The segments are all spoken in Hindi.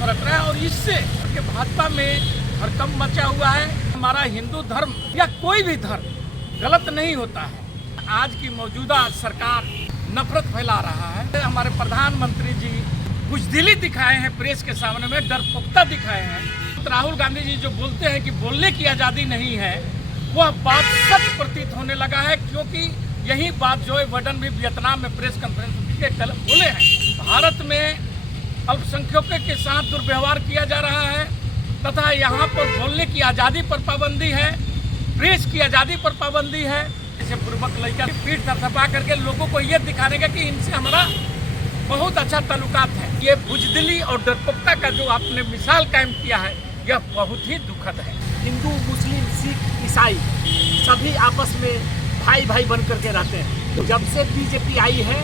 सरक रहा है और इससे कि भाजपा में हड़कंप मचा हुआ है। हमारा हिंदू धर्म या कोई भी धर्म गलत नहीं होता है। आज की मौजूदा सरकार नफरत फैला रहा है। हमारे प्रधानमंत्री जी बुज़दिली दिखाए हैं, प्रेस के सामने में डरपोकता दिखाए हैं। राहुल गांधी जी जो बोलते हैं कि बोलने की आज़ादी नहीं है, वह बात सच प्रतीत होने लगा है, क्योंकि यही बात जो बाइडेन भी वियतनाम में प्रेस कॉन्फ्रेंस के कल बोले हैं। भारत में अल्पसंख्यकों के साथ दुर्व्यवहार किया जा रहा है तथा यहाँ पर बोलने की आज़ादी पर पाबंदी है, प्रेस की आज़ादी पर पाबंदी है। इसे पूर्वक लड़का पीठ थपथपा करके लोगों को ये दिखाने का कि इनसे हमारा बहुत अच्छा ताल्लुकात है। ये बुज़दिली और डरपोकता का जो आपने मिसाल कायम किया है, यह बहुत ही दुखद है। हिंदू, मुस्लिम, सिख, ईसाई सभी आपस में भाई भाई बन करके रहते हैं। जब से बीजेपी आई है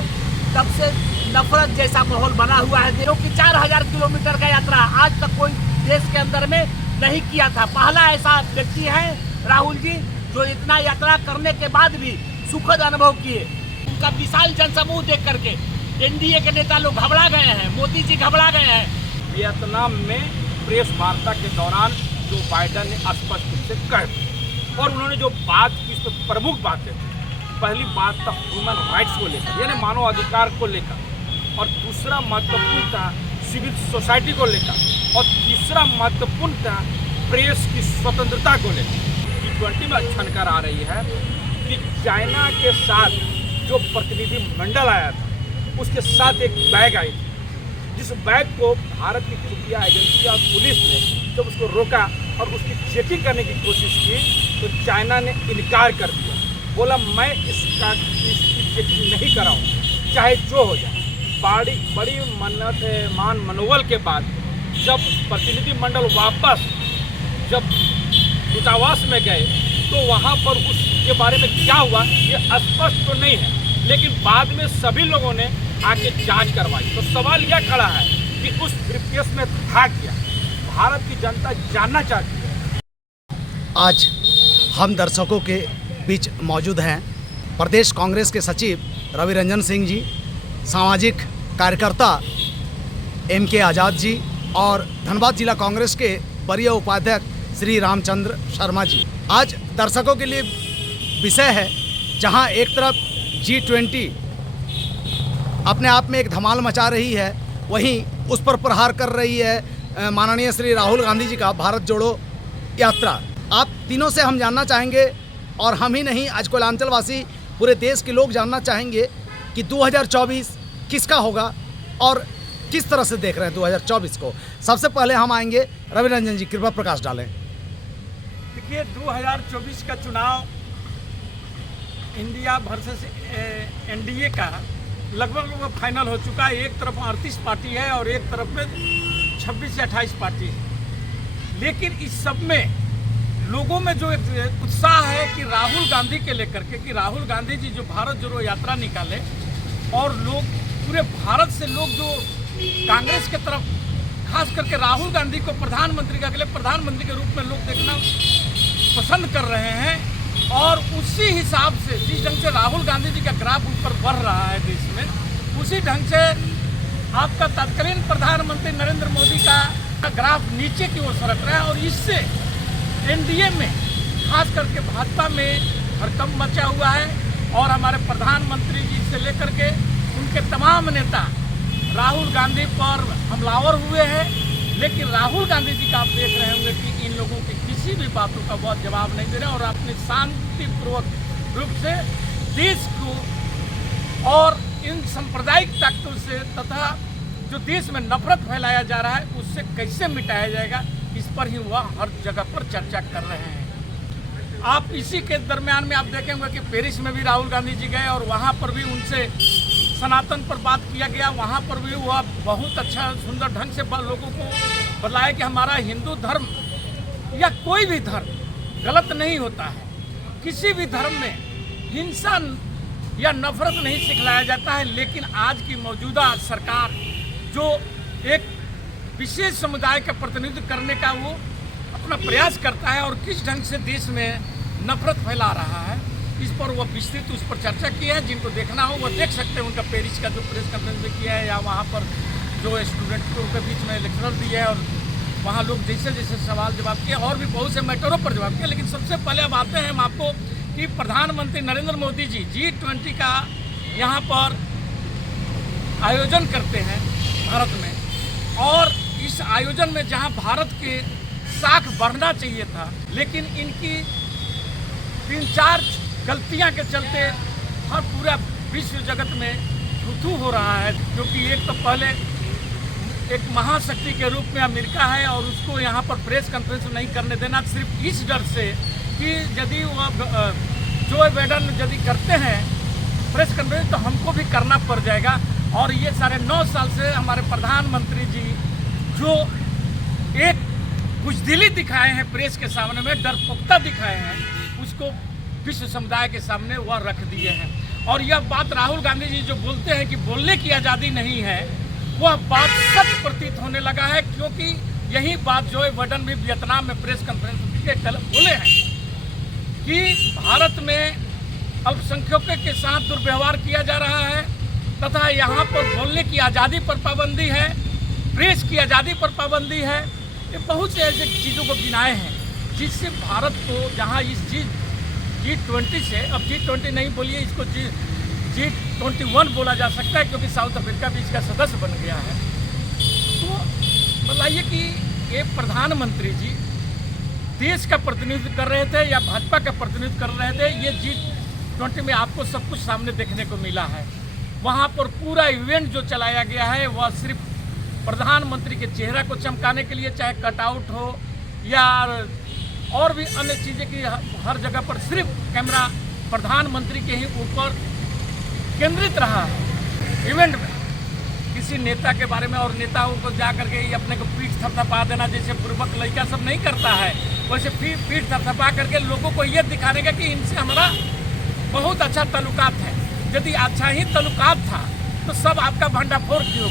तब से नफरत जैसा माहौल बना हुआ है। जो कि 4000 किलोमीटर का यात्रा आज तक कोई देश के अंदर में नहीं किया था। पहला ऐसा व्यक्ति है राहुल जी जो इतना यात्रा करने के बाद भी सुखद अनुभव किए। उनका विशाल जनसमूह देख करके एनडीए के नेता लोग घबरा गए हैं, मोदी जी घबरा गए हैं। वियतनाम में प्रेस वार्ता के दौरान जो बाइडेन ने स्पष्ट रूप से कह दी और उन्होंने जो बात की, उसमें प्रमुख बातें थी। पहली बात था ह्यूमन राइट्स को लेकर, यानी मानव अधिकार को लेकर, और दूसरा महत्वपूर्ण था सिविल सोसाइटी को लेकर, और तीसरा महत्वपूर्ण था प्रेस की स्वतंत्रता को लेकर। G20 में छनकर आ रही है कि चाइना के साथ जो प्रतिनिधि मंडल आया था उसके साथ एक बैग आई थी, जिस बैग को भारत की खुफिया एजेंसी और पुलिस ने जब उसको रोका और उसकी चेकिंग करने की कोशिश की तो चाइना ने इनकार कर दिया। बोला मैं इसकी चेकिंग नहीं कराऊंगा, चाहे जो हो जाए। बड़ी मान मनोबल के बाद जब प्रतिनिधि मंडल वापस जब दूतावास में गए तो वहाँ पर उसके बारे में क्या हुआ ये स्पष्ट तो नहीं है, लेकिन बाद में सभी लोगों ने आके जांच करवाई। तो सवाल यह खड़ा है कि उस ब्रीफकेस में था क्या, भारत की जनता जानना चाहती है। आज हम दर्शकों के बीच मौजूद हैं प्रदेश कांग्रेस के सचिव रवि रंजन सिंह जी, सामाजिक कार्यकर्ता MK आज़ाद जी और धनबाद जिला कांग्रेस के वरीय उपाध्यक्ष श्री रामचंद्र शर्मा जी। आज दर्शकों के लिए विषय है जहां एक तरफ G20 अपने आप में एक धमाल मचा रही है, वहीं उस पर प्रहार कर रही है माननीय श्री राहुल गांधी जी का भारत जोड़ो यात्रा। आप तीनों से हम जानना चाहेंगे, और हम ही नहीं आज कोयलांचल वासी पूरे देश के लोग जानना चाहेंगे कि 2024 किसका होगा और किस तरह से देख रहे हैं 2024 को। सबसे पहले हम आएंगे रवि रंजन जी, कृपया प्रकाश डालें। देखिए 2024 का चुनाव इंडिया वर्सेस एनडीए का लगभग फाइनल हो चुका है। एक तरफ 38 पार्टी है और एक तरफ में 26 या 28 पार्टी है, लेकिन इस सब में लोगों में जो एक उत्साह है कि राहुल गांधी के लेकर के, कि राहुल गांधी जी जो भारत जोड़ो यात्रा निकाले और लोग पूरे भारत से लोग जो कांग्रेस के तरफ खास करके राहुल गांधी को प्रधानमंत्री का, अगले प्रधानमंत्री के रूप में लोग देखना पसंद कर रहे हैं। और उसी हिसाब से जिस ढंग से राहुल गांधी जी का ग्राफ ऊपर बढ़ रहा है देश में, उसी ढंग से आपका तत्कालीन प्रधानमंत्री नरेंद्र मोदी का ग्राफ नीचे की ओर सरक रहा है और इससे एनडीए में खास करके भाजपा में हड़कंप मचा हुआ है। और हमारे प्रधानमंत्री जी से लेकर के उनके तमाम नेता राहुल गांधी पर हमलावर हुए हैं, लेकिन राहुल गांधी जी का आप देख रहे होंगे कि इन लोगों की किसी भी बातों का बहुत जवाब नहीं दे रहे और अपने शांतिपूर्वक रूप से देश को और इन सांप्रदायिक ताकतों से तथा जो देश में नफरत फैलाया जा रहा है उससे कैसे मिटाया जाएगा, इस पर ही वह हर जगह पर चर्चा कर रहे हैं। आप इसी के दरमियान में आप देखेंगे कि पेरिस में भी राहुल गांधी जी गए और वहाँ पर भी उनसे सनातन पर बात किया गया। वहाँ पर भी वह बहुत अच्छा सुंदर ढंग से लोगों को बताया कि हमारा हिंदू धर्म या कोई भी धर्म गलत नहीं होता है। किसी भी धर्म में हिंसा या नफरत नहीं सिखलाया जाता है, लेकिन आज की मौजूदा सरकार जो एक विशेष समुदाय का प्रतिनिधित्व करने का वो अपना प्रयास करता है और किस ढंग से देश में नफरत फैला रहा है, इस पर वह विस्तृत उस पर चर्चा की है। जिनको देखना हो वह देख सकते हैं, उनका पेरिस का जो प्रेस कॉन्फ्रेंस में किया है या वहाँ पर जो स्टूडेंटों के बीच में लेक्चर दिए और वहाँ लोग जैसे जैसे सवाल जवाब किए और भी बहुत से मैटरों पर जवाब किया। लेकिन सबसे पहले अब आते हैं हम आपको कि प्रधानमंत्री नरेंद्र मोदी जी G20 का यहाँ पर आयोजन करते हैं भारत में, और इस आयोजन में जहाँ भारत के साख बढ़ना चाहिए था, लेकिन इनकी 3-4 गलतियाँ के चलते हर पूरा विश्व जगत में थू हो रहा है। क्योंकि एक तो पहले एक महाशक्ति के रूप में अमेरिका है और उसको यहाँ पर प्रेस कॉन्फ्रेंस नहीं करने देना, सिर्फ इस डर से कि यदि वह जो बाइडेन यदि करते हैं प्रेस कॉन्फ्रेंस तो हमको भी करना पड़ जाएगा। और ये 9.5 साल से हमारे प्रधानमंत्री जी जो एक बुज़दिली दिखाए हैं प्रेस के सामने में, डरपोकता दिखाए हैं, उसको विश्व समुदाय के सामने वह रख दिए हैं। और यह बात राहुल गांधी जी जो बोलते हैं कि बोलने की आज़ादी नहीं है, वह बात सच प्रतीत होने लगा है। क्योंकि यही बात जो बाइडेन भी वियतनाम में प्रेस कॉन्फ्रेंस के कल बोले हैं कि भारत में अल्पसंख्यकों के साथ दुर्व्यवहार किया जा रहा है तथा यहाँ पर बोलने की आज़ादी पर पाबंदी है, प्रेस की आज़ादी पर पाबंदी है। ये बहुत से ऐसे चीज़ों को गिनाए हैं जिससे भारत को जहाँ इस G20 से, अब G20 नहीं बोलिए, इसको G21 बोला जा सकता है क्योंकि साउथ अफ्रीका भी इसका सदस्य बन गया है। तो बताइए कि ये प्रधानमंत्री जी देश का प्रतिनिधित्व कर रहे थे या भाजपा का प्रतिनिधित्व कर रहे थे, ये G20 में आपको सब कुछ सामने देखने को मिला है। वहाँ पर पूरा इवेंट जो चलाया गया है वह सिर्फ प्रधानमंत्री के चेहरा को चमकाने के लिए, चाहे कटआउट हो या और भी अन्य चीज़ें की, हर जगह पर सिर्फ कैमरा प्रधानमंत्री के ही ऊपर केंद्रित रहा है इवेंट में। किसी नेता के बारे में और नेताओं को जा करके अपने को पीठ थपथपा देना जैसे पूर्वक लड़का सब नहीं करता है, वैसे पीठ थपथपा करके लोगों को ये दिखाने का कि इनसे हमारा बहुत अच्छा ताल्लुकात है। यदि अच्छा ही ताल्लुकात था तो सब आपका भंडाफोड़ क्यों?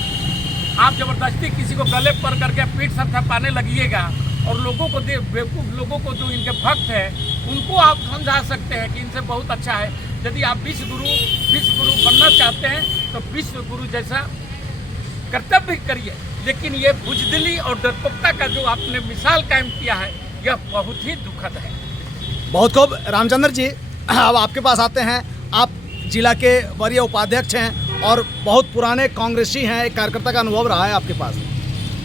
आप जबरदस्ती किसी को गले पर करके पीठ थपथपाने लगिएगा और लोगों को बेवकूफ़ लोगों को जो इनके भक्त है उनको आप समझा सकते हैं कि इनसे बहुत अच्छा है। यदि आप विश्व गुरु बनना चाहते हैं तो विश्व गुरु जैसा कर्तव्य करिए। लेकिन ये बुज़दिली और डरपोकता का जो आपने मिसाल कायम किया है यह बहुत ही दुखद है। बहुत खूब रामचंद्र जी, अब आपके पास आते हैं। आप जिला के वरीय उपाध्यक्ष हैं और बहुत पुराने कांग्रेसी हैं, एक कार्यकर्ता का अनुभव रहा है आपके पास।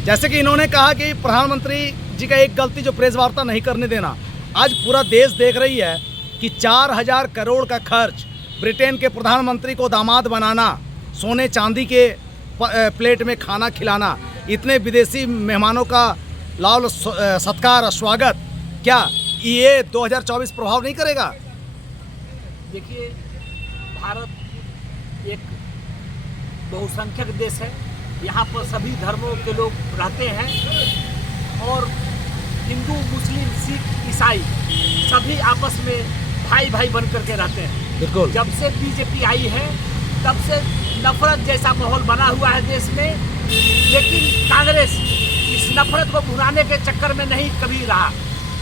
जैसे कि इन्होंने कहा कि प्रधानमंत्री जी का एक गलती जो प्रेस वार्ता नहीं करने देना, आज पूरा देश देख रही है कि 4000 करोड़ का खर्च, ब्रिटेन के प्रधानमंत्री को दामाद बनाना, सोने चांदी के प्लेट में खाना खिलाना, इतने विदेशी मेहमानों का लाल सत्कार स्वागत, क्या ये 2024 प्रभाव नहीं करेगा? देखिए, भारत एक बहुसंख्यक देश है। यहाँ पर सभी धर्मों के लोग रहते हैं और हिंदू, मुस्लिम, सिख, ईसाई सभी आपस में भाई भाई बन करके रहते हैं। बिल्कुल। जब से बीजेपी आई है तब से नफरत जैसा माहौल बना हुआ है देश में। लेकिन कांग्रेस इस नफरत को भुनाने के चक्कर में नहीं कभी रहा।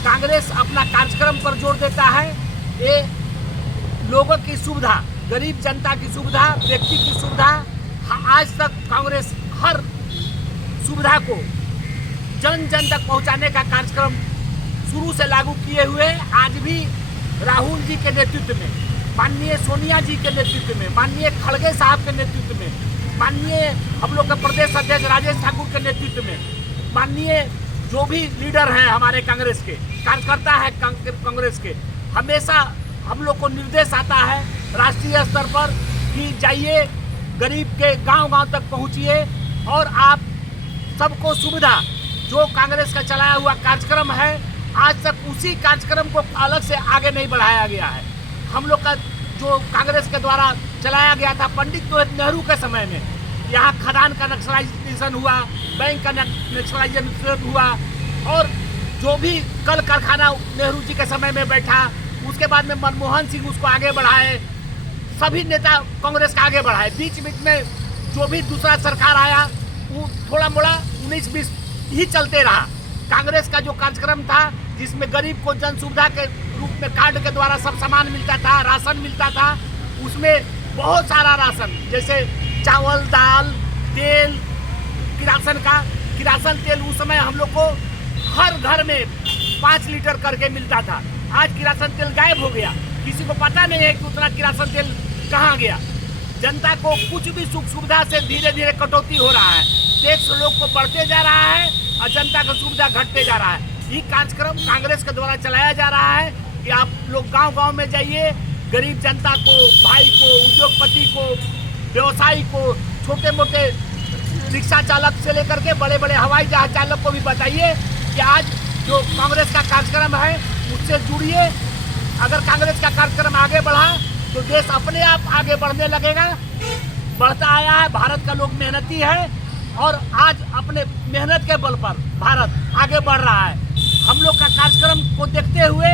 कांग्रेस अपना कार्यक्रम पर जोर देता है। ये लोगों की सुविधा, गरीब जनता की सुविधा, व्यक्ति की सुविधा, आज तक कांग्रेस हर सुविधा को जन जन तक पहुंचाने का कार्यक्रम शुरू से लागू किए हुए। आज भी राहुल जी के नेतृत्व में, माननीय सोनिया जी के नेतृत्व में, माननीय खड़गे साहब के नेतृत्व में, माननीय हम लोग के प्रदेश अध्यक्ष राजेश ठाकुर के नेतृत्व में, माननीय जो भी लीडर हैं हमारे कांग्रेस के, कार्यकर्ता है कांग्रेस के, हमेशा हम लोग को निर्देश आता है राष्ट्रीय स्तर पर कि जाइए गरीब के गांव-गांव तक पहुंचिए और आप सबको सुविधा, जो कांग्रेस का चलाया हुआ कार्यक्रम है, आज तक उसी कार्यक्रम को अलग से आगे नहीं बढ़ाया गया है। हम लोग का जो कांग्रेस के द्वारा चलाया गया था पंडित नेहरू के समय में, यहाँ खदान का नक्सलाइजेशन हुआ, बैंक का नक्सलाइजेशन हुआ और जो भी कल कारखाना नेहरू जी के समय में बैठा, उसके बाद में मनमोहन सिंह उसको आगे बढ़ाए, सभी नेता कांग्रेस का आगे बढ़ाए। बीच बीच में जो भी दूसरा सरकार आया वो थोड़ा मोड़ा 19-20 ही चलते रहा। कांग्रेस का जो कार्यक्रम था जिसमें गरीब को जन सुविधा के रूप में कार्ड के द्वारा सब सामान मिलता था, राशन मिलता था, उसमें बहुत सारा राशन जैसे चावल, दाल, तेल, किरासन तेल उस समय हम लोग को हर घर में 5 लीटर करके मिलता था। आज किरासन तेल गायब हो गया, किसी को पता नहीं है कि उतना किरासन तेल कहाँ गया। जनता को कुछ भी सुख सुविधा से धीरे धीरे कटौती हो रहा है, टैक्स लोग को बढ़ते जा रहा है और जनता का सुविधा घटते जा रहा है। ये कार्यक्रम कांग्रेस के द्वारा चलाया जा रहा है कि आप लोग गांव-गांव में जाइए, गरीब जनता को, भाई को, उद्योगपति को, व्यवसायी को, छोटे मोटे रिक्शा चालक से लेकर के बड़े बड़े हवाई जहाज चालक को भी बताइए कि आज जो कांग्रेस का कार्यक्रम है उससे जुड़िए। अगर कांग्रेस का कार्यक्रम आगे बढ़ा तो देश अपने आप आगे बढ़ने लगेगा। बढ़ता आया है, भारत का लोग मेहनती है और आज अपने मेहनत के बल पर भारत आगे बढ़ रहा है। हम लोग का कार्यक्रम को देखते हुए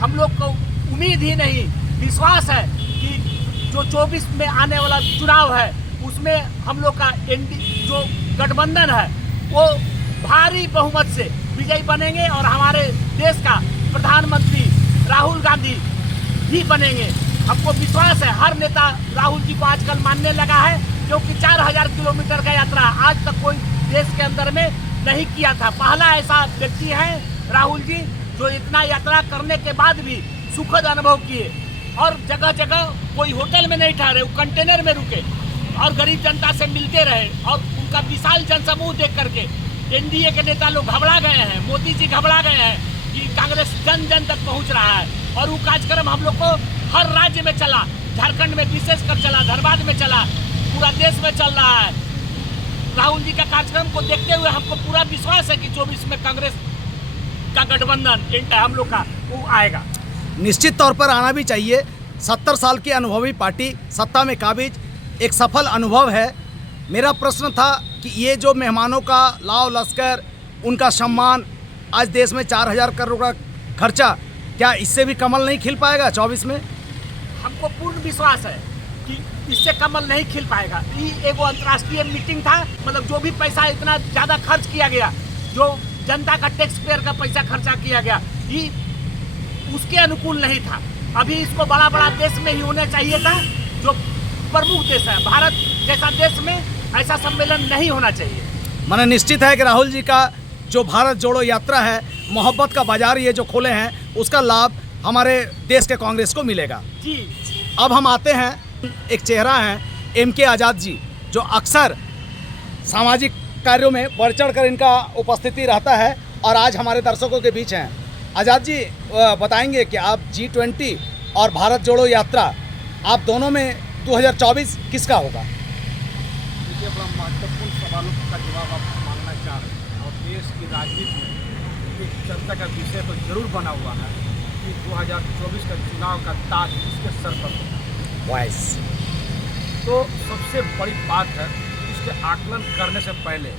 हम लोग को उम्मीद ही नहीं, विश्वास है कि जो 24 में आने वाला चुनाव है उसमें हम लोग का जो गठबंधन है वो भारी बहुमत से विजयी बनेंगे और हमारे देश का प्रधानमंत्री राहुल गांधी ही बनेंगे। हमको विश्वास है, हर नेता राहुल जी को आजकल मानने लगा है, क्योंकि 4000 किलोमीटर का यात्रा आज तक कोई देश के अंदर में नहीं किया था। पहला ऐसा व्यक्ति है राहुल जी जो इतना यात्रा करने के बाद भी सुखद अनुभव किए और जगह जगह कोई होटल में नहीं ठहरे, वो कंटेनर में रुके और गरीब जनता से मिलते रहे। और उनका विशाल जनसमूह देख करके एनडीए के नेता लोग घबरा गए हैं, मोदी जी घबरा गए हैं कि कांग्रेस जन जन तक पहुंच रहा है। और वो कार्यक्रम हम लोग को हर राज्य में चला, झारखंड में विशेषकर चला, धनबाद में चला, पूरा देश में चल रहा है। राहुल जी का कार्यक्रम को देखते हुए हमको पूरा विश्वास है कि 24 में कांग्रेस का गठबंधन हम लोग का वो आएगा। निश्चित तौर पर आना भी चाहिए। 70 साल की अनुभवी पार्टी सत्ता में काबिज एक सफल अनुभव है। मेरा प्रश्न था कि ये जो मेहमानों का लाव लश्कर, उनका सम्मान, आज देश में 4000 करोड़ का खर्चा, क्या इससे भी कमल नहीं खिल पाएगा 24 में? हमको पूर्ण विश्वास है कि इससे कमल नहीं खिल पाएगा। ये एगो अंतर्राष्ट्रीय मीटिंग था, मतलब जो भी पैसा इतना ज़्यादा खर्च किया गया, जो जनता का टैक्स पेयर का पैसा खर्चा किया गया, ये उसके अनुकूल नहीं था। अभी इसको बड़ा बड़ा देश में ही होना चाहिए था, जो प्रमुख देश है। भारत जैसा देश में ऐसा सम्मेलन नहीं होना चाहिए। माने निश्चित है कि राहुल जी का जो भारत जोड़ो यात्रा है, मोहब्बत का बाजार ये जो खोले हैं, उसका लाभ हमारे देश के कांग्रेस को मिलेगा। जी। अब हम आते हैं, एक चेहरा हैं एमके आज़ाद जी, जो अक्सर सामाजिक कार्यों में बढ़ चढ़ कर इनका उपस्थिति रहता है और आज हमारे दर्शकों के बीच हैं। आज़ाद जी बताएंगे कि आप G20 और भारत जोड़ो यात्रा, आप दोनों में 2024 किसका होगा? देखिए, बड़ा महत्वपूर्ण सवालों का जवाब आप मांगना चाह रहे हैं और देश की राजनीति में एक चर्चा का विषय तो जरूर बना हुआ है कि 2024 का चुनाव का ताज किसके सर पर होगा। वॉइस तो सबसे बड़ी बात है, इसके आकलन करने से पहले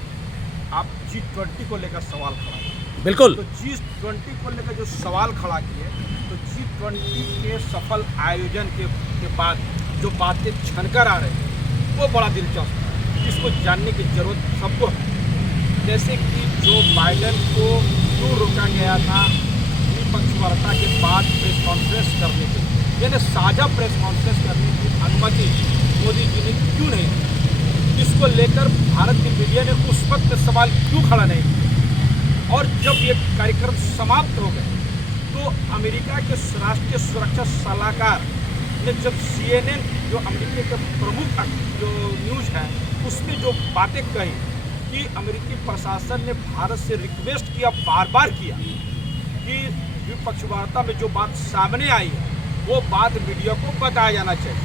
आप G20 को लेकर सवाल खड़ा किए। बिल्कुल। तो G20 को लेकर जो सवाल खड़ा किए, तो G20 के सफल आयोजन के बाद जो बातें छनकर आ रही हैं वो बड़ा दिलचस्प है, इसको जानने की जरूरत सबको है। जैसे कि जो बाइडेन को क्यों रोका गया था निष्पक्षपातता के बाद प्रेस कॉन्फ्रेंस करने के लिए, यानी साझा प्रेस कॉन्फ्रेंस करने की अनुमति मोदी जी ने क्यों नहीं दी, इसको लेकर भारत की मीडिया ने उस वक्त सवाल क्यों खड़ा नहीं किया। और जब ये कार्यक्रम समाप्त हो गए तो अमेरिका के राष्ट्रीय सुरक्षा सलाहकार ने जब CNN जो अमेरिका के प्रमुख जो न्यूज़ है उसमें जो बातें कही कि अमेरिकी प्रशासन ने भारत से रिक्वेस्ट किया, बार बार किया कि द्विपक्षवार्ता में जो बात सामने आई है वो बात मीडिया को बताया जाना चाहिए,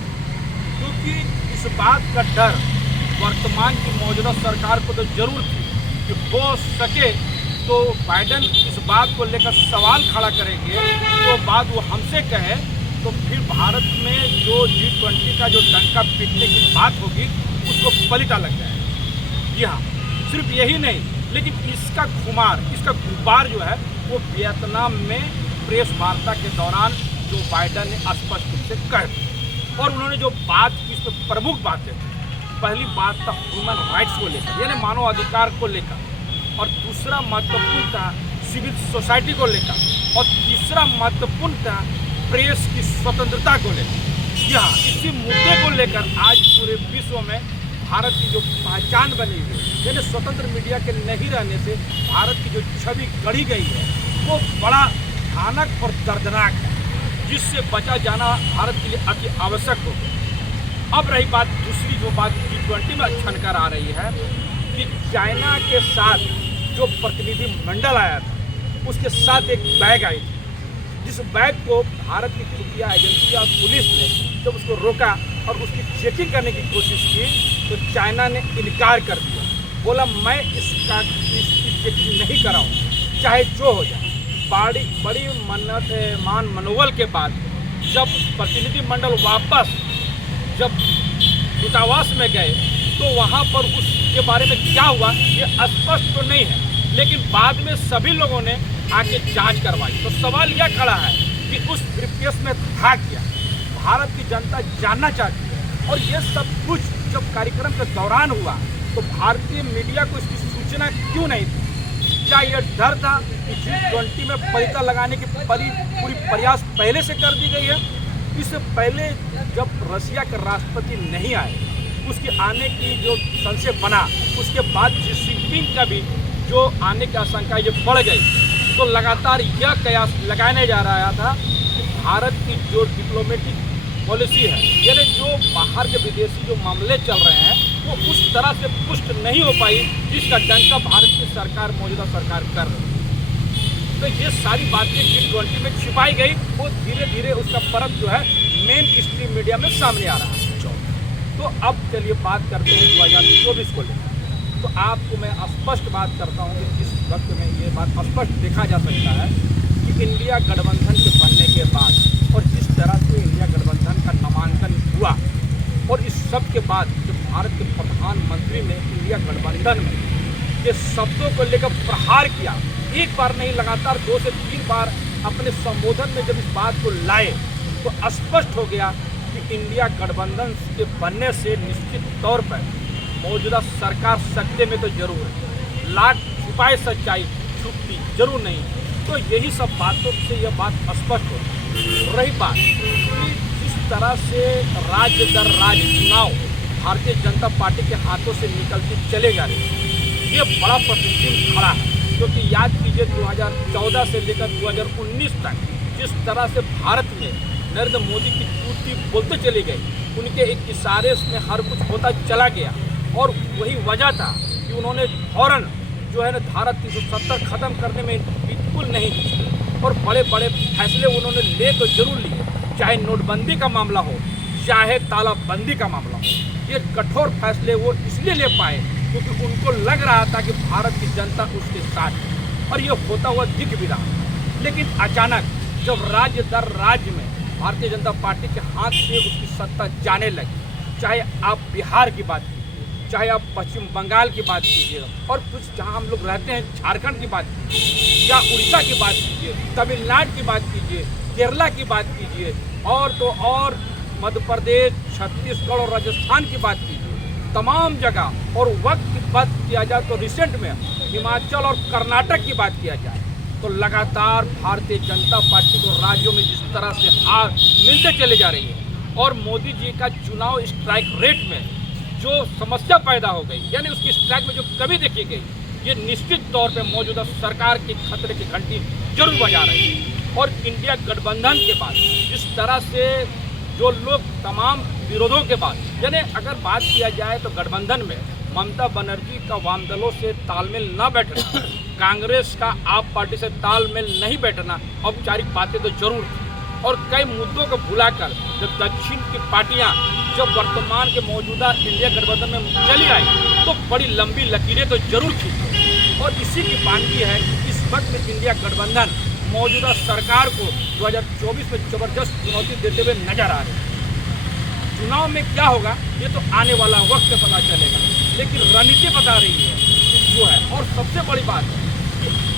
क्योंकि इस बात का डर वर्तमान की मौजूदा सरकार को तो जरूर थी कि हो सके तो बाइडेन इस बात को लेकर सवाल खड़ा करेंगे, तो बात वो हमसे कहे तो फिर भारत में जो G20 का जो डंका पीटने की बात होगी उसको पलटा लग जाएगा। जी हाँ, सिर्फ यही नहीं, लेकिन इसका खुमार, इसका गुब्बार जो है वो वियतनाम में प्रेस वार्ता के दौरान जो बाइडेन ने स्पष्ट रूप से कह दी। और उन्होंने जो बात की, इस पर प्रमुख बातें थी। पहली बात था ह्यूमन राइट्स को लेकर, यानी मानव अधिकार को लेकर, और दूसरा महत्वपूर्ण था सिविल सोसाइटी को लेकर, और तीसरा महत्वपूर्ण था प्रेस की स्वतंत्रता को लेकर। जी हाँ, इसी मुद्दे को लेकर आज पूरे विश्व में भारत की जो पहचान बनी हुई है, यानी स्वतंत्र मीडिया के नहीं रहने से भारत की जो छवि गढ़ी गई है वो बड़ा भयानक और दर्दनाक है, जिससे बचा जाना भारत के लिए अति आवश्यक हो गया। अब रही बात दूसरी, जो बात G20 में छनकर आ रही है कि चाइना के साथ जो प्रतिनिधि मंडल आया था उसके साथ एक बैग आई थी, जिस बैग को भारत की खुफिया एजेंसी और पुलिस ने जब उसको रोका और उसकी चेकिंग करने की कोशिश की तो चाइना ने इनकार कर दिया, बोला मैं इसकी चेकिंग नहीं कराऊंगा चाहे जो हो जाए। बड़ी मन्नत मान मनोबल के बाद जब प्रतिनिधिमंडल वापस जब दूतावास में गए तो वहाँ पर उसके बारे में क्या हुआ ये स्पष्ट तो नहीं है, लेकिन बाद में सभी लोगों ने आके जांच करवाई। तो सवाल यह खड़ा है कि उस ब्रीफकेस में था क्या, भारत की जनता जानना चाहती है। और ये सब कुछ जब कार्यक्रम के दौरान हुआ तो भारतीय मीडिया को इसकी सूचना क्यों नहीं थी? क्या यह डर था कि G20 में परिता लगाने की पूरी प्रयास पहले से कर दी गई है? इससे पहले जब रशिया के राष्ट्रपति नहीं आए, उसके आने की जो संशय बना, उसके बाद शी जिनपिंग का भी जो आने की आशंका ये बढ़ गई, तो लगातार यह कयास लगाने जा रहा था कि भारत की जो डिप्लोमेटिक पॉलिसी है, यानी जो बाहर के विदेशी जो मामले चल रहे हैं वो उस तरह से पुष्ट नहीं हो पाई जिसका डंका भारत की सरकार, मौजूदा सरकार कर रही है। तो ये सारी बातें G20 में छिपाई गई, वो धीरे धीरे उसका परत जो है मेन स्ट्रीम मीडिया में सामने आ रहा है। तो अब चलिए बात करते हैं 2024 को लेकर। तो आपको मैं स्पष्ट बात करता हूँ कि इस वक्त में ये बात स्पष्ट देखा जा सकता है कि इंडिया गठबंधन के बनने के बाद और जिस तरह से इंडिया गठबंधन का नामांकन हुआ और इस सब के बाद जब भारत के प्रधानमंत्री ने इंडिया गठबंधन में के शब्दों को लेकर प्रहार किया, एक बार नहीं लगातार 2 से 3 बार अपने संबोधन में जब इस बात को लाए तो स्पष्ट हो गया कि इंडिया गठबंधन के बनने से निश्चित तौर पर मौजूदा सरकार सत्ते में तो जरूर है, लाख छुपाए सच्चाई छुपती जरूर नहीं। तो यही सब बातों से यह बात स्पष्ट हो रही बात कि जिस तरह से राज्य दर राज्य चुनाव भारतीय जनता पार्टी के हाथों से निकलते चले जा रहे हैं, ये बड़ा प्रतिदिन खड़ा है। क्योंकि याद कीजिए 2014 से लेकर 2019 तक जिस तरह से भारत में नरेंद्र मोदी की पूर्ति बोलते चले गए, उनके एक इशारे में हर कुछ होता चला गया और वही वजह था कि उन्होंने फौरन जो है ना धारा 370 खत्म करने में बिल्कुल नहीं हिचके और बड़े बड़े फैसले उन्होंने ले तो जरूर लिए, चाहे नोटबंदी का मामला हो चाहे तालाबंदी का मामला हो। ये कठोर फैसले वो इसलिए ले पाए क्योंकि उनको लग रहा था कि भारत की जनता उसके साथ है और ये होता हुआ दिख भी रहा। लेकिन अचानक जब राज्य दर राज्य में भारतीय जनता पार्टी के हाथ से उसकी सत्ता जाने लगी, चाहे आप बिहार की बात कीजिए, चाहे आप पश्चिम बंगाल की बात कीजिए और कुछ जहां हम लोग रहते हैं झारखंड की बात कीजिए या उड़ीसा की बात कीजिए, तमिलनाडु की बात कीजिए, केरला की बात कीजिए और तो और मध्य प्रदेश, छत्तीसगढ़ और राजस्थान की बात कीजिए, तमाम जगह और वक्त की बात किया जाए तो रिसेंट में हिमाचल और कर्नाटक की बात किया जाए तो लगातार भारतीय जनता पार्टी को राज्यों में जिस तरह से हार मिलते चले जा रही है और मोदी जी का चुनाव स्ट्राइक रेट में जो समस्या पैदा हो गई, यानी उसकी स्ट्राइक में जो कमी देखी गई, ये निश्चित तौर पे मौजूदा सरकार की खतरे की घंटी जरूर बजा रही है। और इंडिया गठबंधन के बाद जिस तरह से जो लोग तमाम विरोधों के बाद, यानी अगर बात किया जाए तो गठबंधन में ममता बनर्जी का वाम दलों से तालमेल न बैठना, कांग्रेस का आप पार्टी से तालमेल नहीं बैठना, औपचारिक बातें तो जरूर थी और कई मुद्दों को भुलाकर जब दक्षिण की पार्टियां जब वर्तमान के मौजूदा इंडिया गठबंधन में चली आई तो बड़ी लंबी लकीरें तो जरूर खींची और इसी की बानगी है कि इस वक्त में इंडिया गठबंधन मौजूदा सरकार को 2024 में जबरदस्त चुनौती देते हुए नजर आ रही है। चुनाव में क्या होगा ये तो आने वाला वक्त में पता चलेगा, लेकिन रणनीति बता रही है कि जो है। और सबसे बड़ी बात है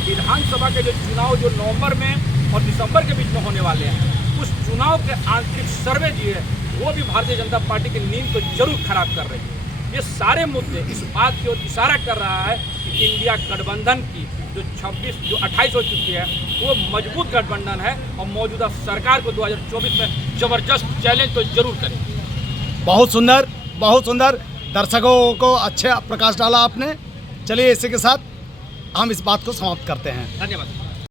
विधानसभा के जो चुनाव जो नवंबर में और दिसंबर के बीच में होने वाले हैं, उस चुनाव के आंतरिक सर्वे जो है वो भी भारतीय जनता पार्टी की नींद को जरूर खराब कर रही है। ये सारे मुद्दे इस बात की ओर इशारा कर रहा है कि इंडिया गठबंधन की जो 28 हो चुकी है वो मजबूत गठबंधन है और मौजूदा सरकार को 2024 में जबरदस्त चैलेंज तो जरूर करेगी। बहुत सुंदर, बहुत सुंदर। दर्शकों को अच्छा प्रकाश डाला आपने। चलिए इसी के साथ हम इस बात को समाप्त करते हैं। धन्यवाद।